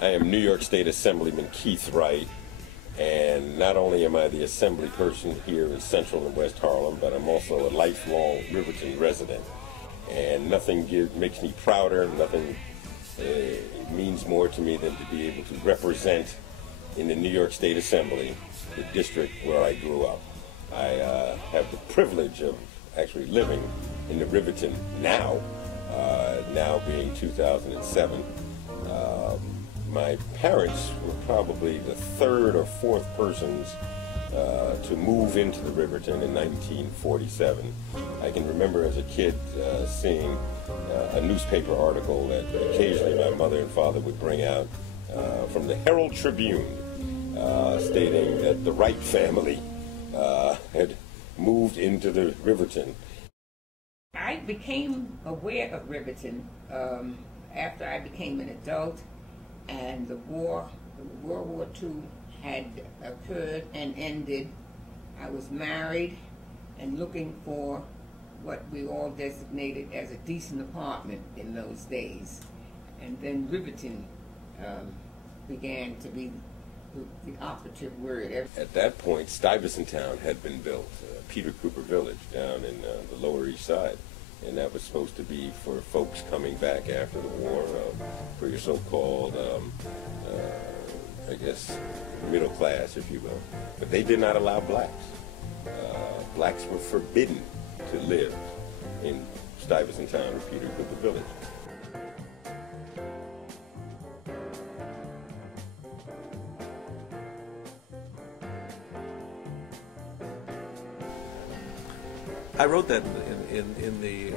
I am New York State Assemblyman Keith Wright, and not only am I the assembly person here in Central and West Harlem, but I'm also a lifelong Riverton resident. And nothing makes me prouder, nothing means more to me than to be able to represent in the New York State Assembly, the district where I grew up. I have the privilege of actually living in the Riverton now, now being 2007. My parents were probably the third or fourth persons to move into the Riverton in 1947. I can remember as a kid seeing a newspaper article that occasionally my mother and father would bring out from the Herald Tribune, stating that the Wright family had moved into the Riverton. I became aware of Riverton after I became an adult, and the World War II had occurred and ended. I was married and looking for what we all designated as a decent apartment in those days. And then Riverton began to be the operative word. At that point, Stuyvesant Town had been built, Peter Cooper Village down in the Lower East Side. And that was supposed to be for folks coming back after the war, for your so-called, I guess, middle class, if you will. But they did not allow blacks. Blacks were forbidden to live in Stuyvesant Town or Peter Cooper Village. I wrote that in the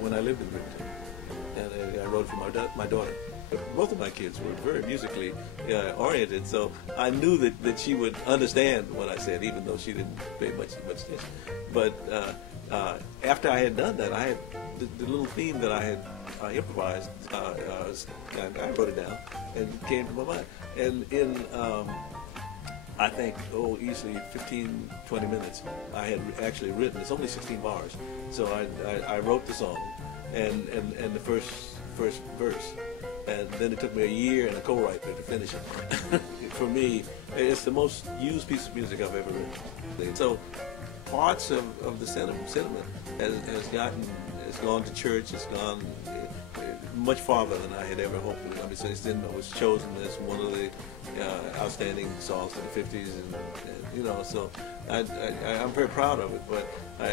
when I lived in Riverton, and I wrote it for my daughter. Both of my kids were very musically oriented, so I knew that she would understand what I said, even though she didn't pay much attention. But after I had done that, I had the little theme that I had improvised. I wrote it down and it came to my mind, and in I think, easily 15, 20 minutes, I had actually written. It's only 16 bars. So I wrote the song and the first verse. And then it took me a year and a co-writer to finish it. For me, it's the most used piece of music I've ever written. So parts of the sentiment has gone to church, it's gone much farther than I had ever hoped. I mean, since then it was chosen as one of the outstanding songs of the 50s, and so I'm very proud of it. But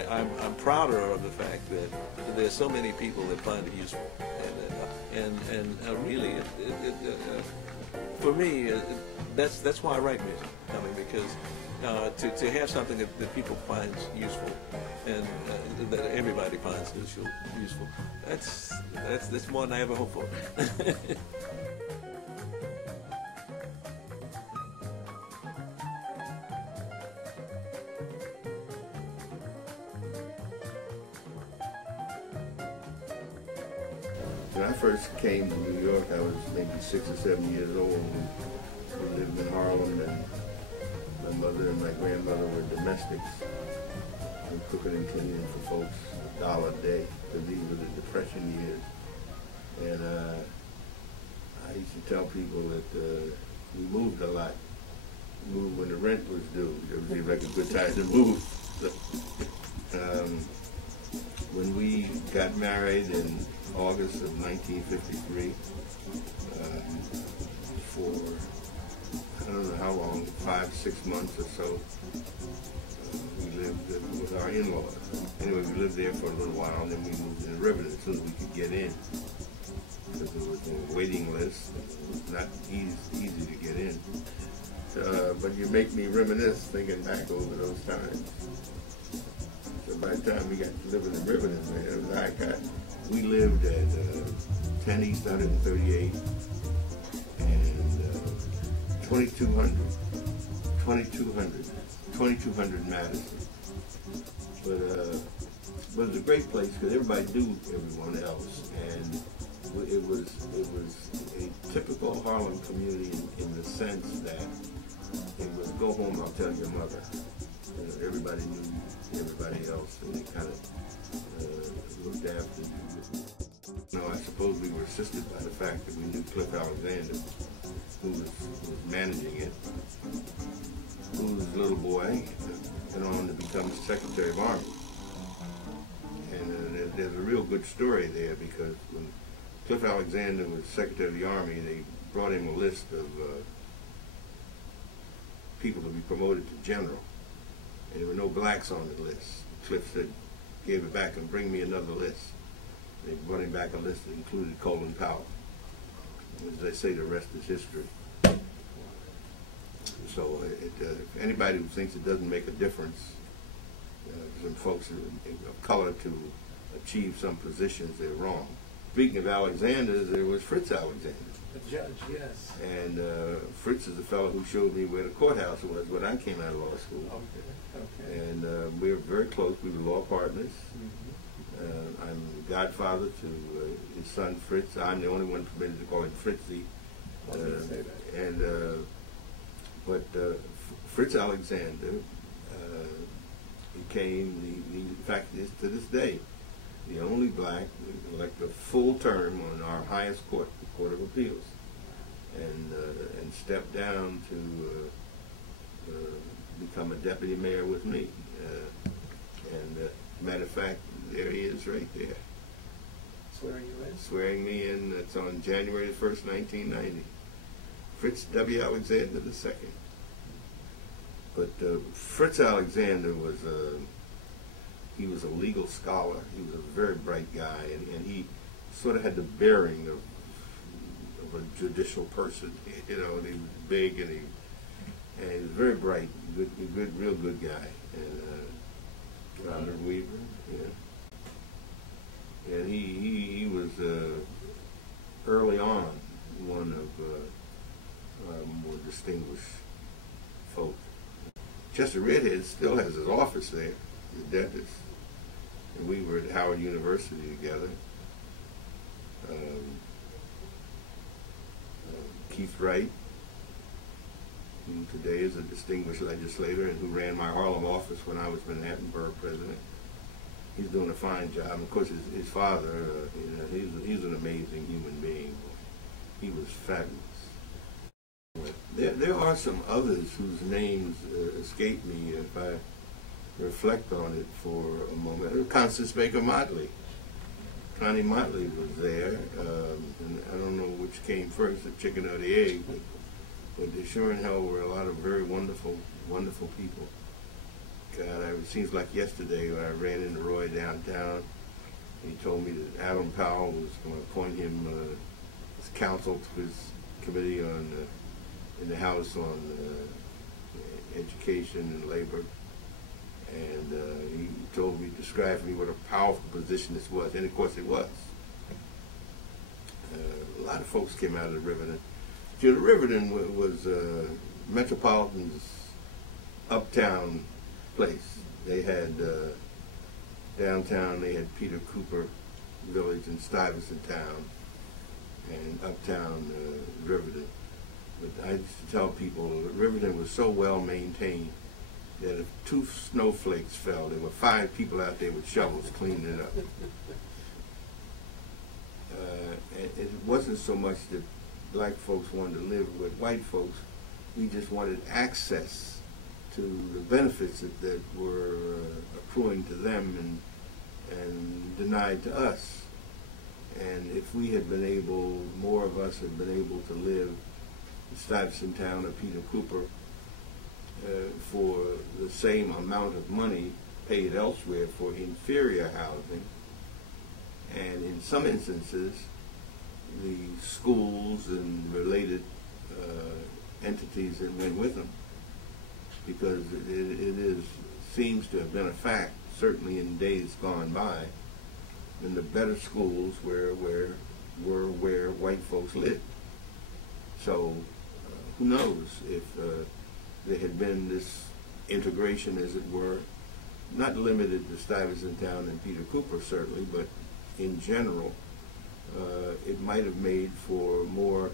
I'm prouder of the fact that there's so many people that find it useful, and really, for me, that's why I write music. I mean, because to have something that people find useful, and that everybody finds useful, that's more than I ever hoped for. When I first came to New York, I was maybe 6 or 7 years old. We lived in Harlem, and my mother and my grandmother were domestics. And cooking and cleaning for folks $1 a day, because these were the Depression years. And I used to tell people that we moved a lot. We moved when the rent was due. It would be like a good time to move. When we got married in August of 1953, for I don't know how long, 5, 6 months or so, we lived with our in-laws. Anyway, we lived there for a little while, and then we moved in Riverton as soon as we could get in, because there was a waiting list. It was not easy to get in. But you make me reminisce thinking back over those times. So by the time we got to living in Riverton, man, we lived at 10 East 138 and 2200 Madison. But it was a great place because everybody knew everyone else, and it was a typical Harlem community in the sense that it was go home, I'll tell your mother. Everybody knew everybody else, and they kind of looked after you. No, I suppose we were assisted by the fact that we knew Cliff Alexander, who was managing it, whose little boy went on to become Secretary of Army. And there's a real good story there, because when Cliff Alexander was Secretary of the Army, they brought him a list of people to be promoted to general. And there were no blacks on the list. Cliff said, gave it back and bring me another list. They brought him back a list that included Colin Powell. As they say, the rest is history. So if anybody who thinks it doesn't make a difference, some folks of color to achieve some positions, they're wrong. Speaking of Alexanders, there was Fritz Alexander. The judge, yes. And Fritz is the fellow who showed me where the courthouse was when I came out of law school. Okay. And we were very close. We were law partners. Mm-hmm. I'm godfather to his son Fritz. I'm the only one permitted to call him Fritzy. I was going to say that. But Fritz Alexander became, in fact, is to this day, the only black elected a full term on our highest court, the Court of Appeals, and stepped down to become a deputy mayor with me. Matter of fact, there he is right there. Swearing you in? Swearing me in. That's on January 1st, 1990. Fritz W. Alexander II. But Fritz Alexander was he was a legal scholar. He was a very bright guy, and he sort of had the bearing of a judicial person. You know, and he was big, and he was very bright, real good guy. And Robert Weaver, yeah. And he was early on one of our more distinguished folk. Chester Redhead still has his office there, the dentist. And we were at Howard University together. Keith Wright, who today is a distinguished legislator and who ran my Harlem office when I was Manhattan Borough president. He's doing a fine job. And of course, his father, he's an amazing human being. He was fabulous. There are some others whose names escape me if I reflect on it for a moment. Constance Baker Motley. Connie Motley was there, and I don't know which came first, the chicken or the egg, but there sure in hell were a lot of very wonderful, wonderful people. God, it seems like yesterday when I ran into Roy downtown, he told me that Adam Powell was going to appoint him as counsel to his committee on in the House on education and labor, and he told me, described for me what a powerful position this was, and of course it was. A lot of folks came out of the Riverton. The Riverton was Metropolitan's uptown place. They had downtown, they had Peter Cooper Village and Stuyvesant Town, and uptown Riverton. But I used to tell people that Riverton was so well maintained that if 2 snowflakes fell, there were 5 people out there with shovels cleaning it up. It wasn't so much that black folks wanted to live with white folks. We just wanted access to the benefits that were accruing to them and denied to us. And if we had been able, more of us had been able to live in Stuyvesant Town or Peter Cooper for the same amount of money paid elsewhere for inferior housing, and in some instances the schools and related entities that went with them, because it seems to have been a fact, certainly in days gone by, and the better schools were where white folks lived. So who knows if there had been this integration, as it were, not limited to Stuyvesant Town and Peter Cooper certainly, but in general, it might have made for more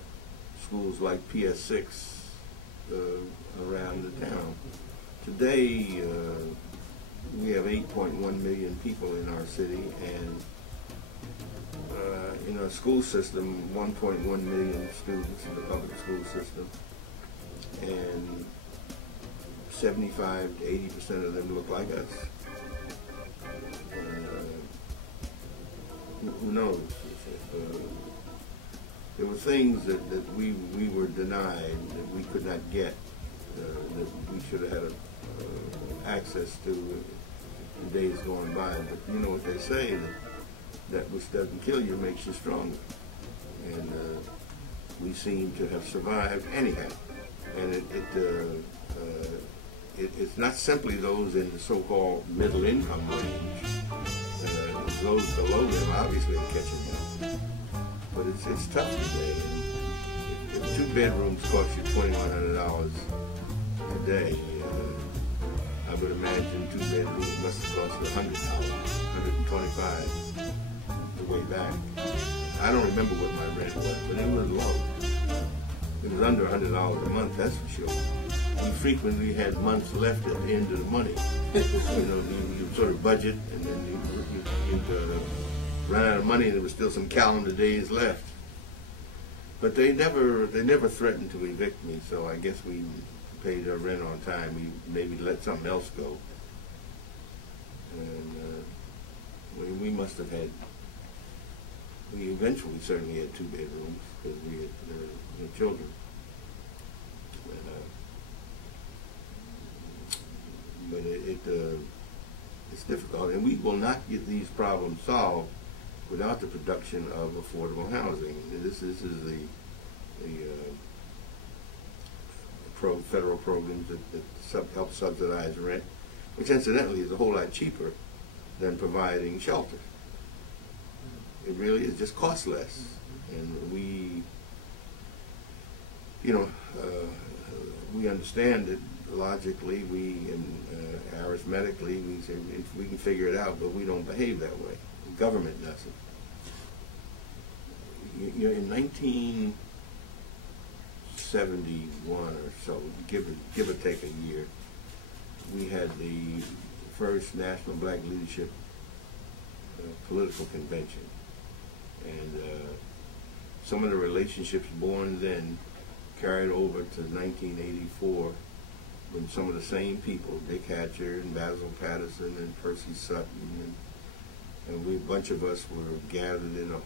schools like PS6 around the town. Today, we have 8.1 million people in our city, and in our school system, 1.1 million students in the public school system, and 75 to 80% of them look like us. Who knows? There were things that we were denied, that we could not get, that we should have had access to in days going by. But you know what they say, that which doesn't kill you makes you stronger. And we seem to have survived anyhow. And it's not simply those in the so-called middle income range. Those below them obviously are catching up. But it's tough today. And if 2 bedrooms cost you $2,100 a day, I would imagine 2 bedrooms must have cost you $100, $125 the way back. I don't remember what my rent was, but it was low. It was under $100 a month, that's for sure. We frequently had months left at the end of the money. You know, you sort of budget, and then you'd run out of money, and there was still some calendar days left. But they never threatened to evict me, so I guess we paid our rent on time. We maybe let something else go. And we must have had, we eventually certainly had 2 bedrooms because we had children. But it's difficult, and we will not get these problems solved without the production of affordable housing. This is the federal programs that help subsidize rent, which incidentally is a whole lot cheaper than providing shelter. It really is, just costs less, and we, you know, we understand it logically, and arithmetically, we say we can figure it out, but we don't behave that way. The government doesn't. You know, in 1971 or so, give or take a year, we had the first National Black Leadership political convention, and some of the relationships born then carried over to 1984, when some of the same people, Dick Hatcher and Basil Patterson and Percy Sutton, and a bunch of us were gathered in a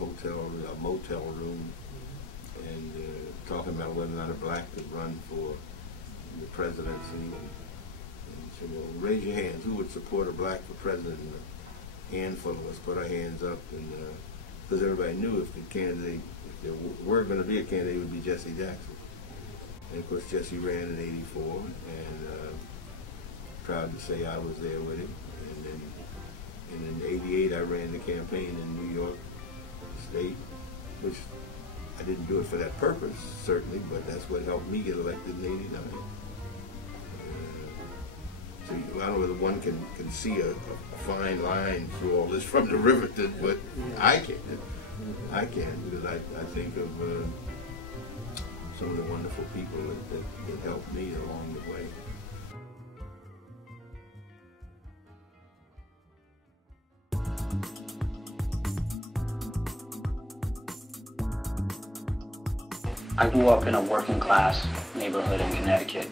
motel room, and talking about whether or not a black could run for the presidency. And said, well, raise your hands. Who would support a black for president? And a handful of us put our hands up, and because everybody knew if there were going to be a candidate, it would be Jesse Jackson. And of course, Jesse ran in '84, and proud to say I was there with him. And in '88, I ran the campaign in New York State, which I didn't do it for that purpose, certainly, but that's what helped me get elected in '89. So I don't know whether one can see a fine line through all this from the Riverton, but I can. I can, because I think of some of the wonderful people that helped me along the way. I grew up in a working class neighborhood in Connecticut,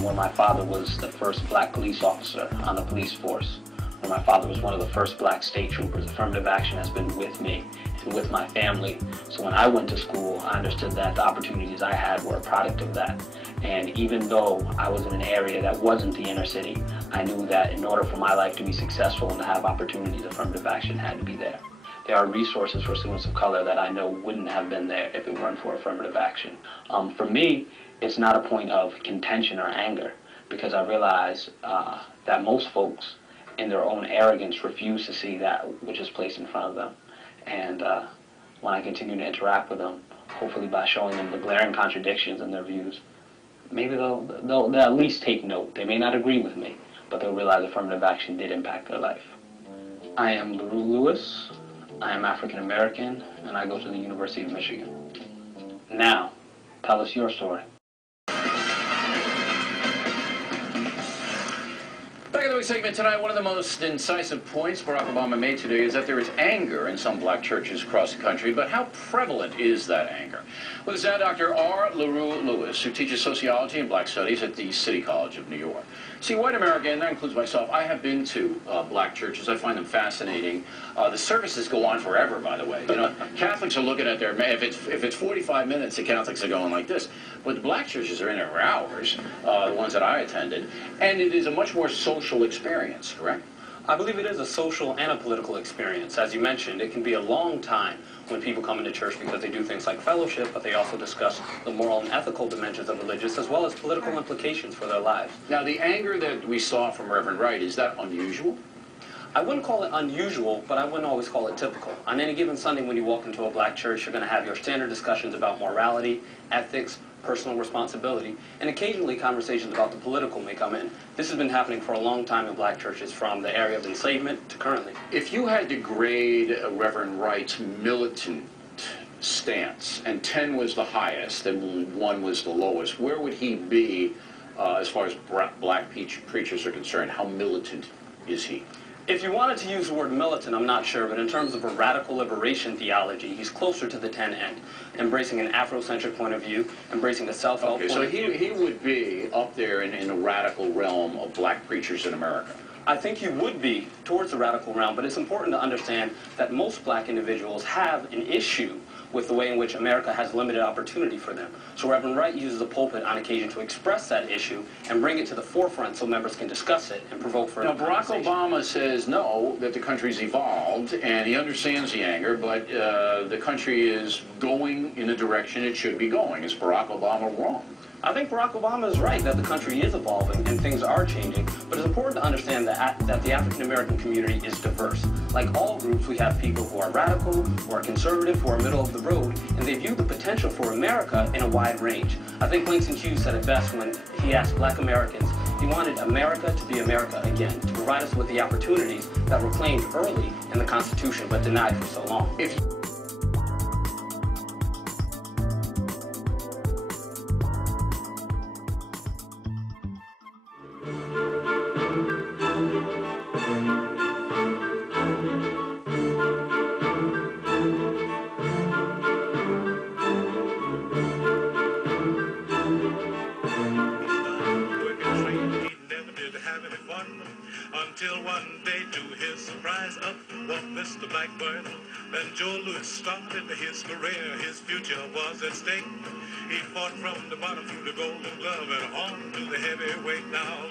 where my father was the first black police officer on the police force, where my father was one of the first black state troopers. Affirmative action has been with me and with my family. So when I went to school, I understood that the opportunities I had were a product of that. And even though I was in an area that wasn't the inner city, I knew that in order for my life to be successful and to have opportunities, affirmative action had to be there. There are resources for students of color that I know wouldn't have been there if it weren't for affirmative action. For me, it's not a point of contention or anger, because I realize that most folks, in their own arrogance, refuse to see that which is placed in front of them. And when I continue to interact with them, hopefully by showing them the glaring contradictions in their views, maybe they'll at least take note. They may not agree with me, but they'll realize affirmative action did impact their life. I am LaRue Lewis. I am African American, and I go to the University of Michigan. Now, tell us your story. Back in the Quick segment tonight. One of the most incisive points Barack Obama made today is that there is anger in some black churches across the country, but how prevalent is that anger? With us now, Dr. R. LaRue Lewis, who teaches sociology and black studies at the City College of New York. See, white America, and that includes myself, I have been to black churches. I find them fascinating. The services go on forever, by the way. You know, Catholics are looking at their, if it's 45 minutes, the Catholics are going like this. But the black churches are in there for hours, the ones that I attended, and it is a much more social experience, correct? I believe it is a social and a political experience. As you mentioned, it can be a long time when people come into church because they do things like fellowship, but they also discuss the moral and ethical dimensions of religious as well as political implications for their lives. Now, the anger that we saw from Reverend Wright, is that unusual? I wouldn't call it unusual, but I wouldn't always call it typical. On any given Sunday when you walk into a black church, you're going to have your standard discussions about morality, ethics, personal responsibility, and occasionally conversations about the political may come in. This has been happening for a long time in black churches, from the area of enslavement to currently. If you had to grade Reverend Wright's militant stance, and 10 was the highest and 1 was the lowest, where would he be as far as black preachers are concerned? How militant is he? If you wanted to use the word militant, I'm not sure, but in terms of a radical liberation theology, he's closer to the 10 end, embracing an Afrocentric point of view, embracing a self-help point of view. So he would be up there in the radical realm of black preachers in America. I think he would be towards the radical realm, but it's important to understand that most black individuals have an issue with the way in which America has limited opportunity for them. So Reverend Wright uses the pulpit on occasion to express that issue and bring it to the forefront so members can discuss it and provoke further conversation. Now, Barack Obama says no, that the country's evolved, and he understands the anger, but the country is going in the direction it should be going. Is Barack Obama wrong? I think Barack Obama is right that the country is evolving and things are changing, but it's important to understand that the African-American community is diverse. Like all groups, we have people who are radical, who are conservative, who are middle of the road, and they view the potential for America in a wide range. I think Langston Hughes said it best when he asked black Americans, he wanted America to be America again, to provide us with the opportunities that were claimed early in the Constitution but denied for so long. Until one day, to his surprise, up walked Mr. Blackburn. Then Joe Louis started his career. His future was at stake. He fought from the bottom through the Golden Glove and on to the heavyweight. Now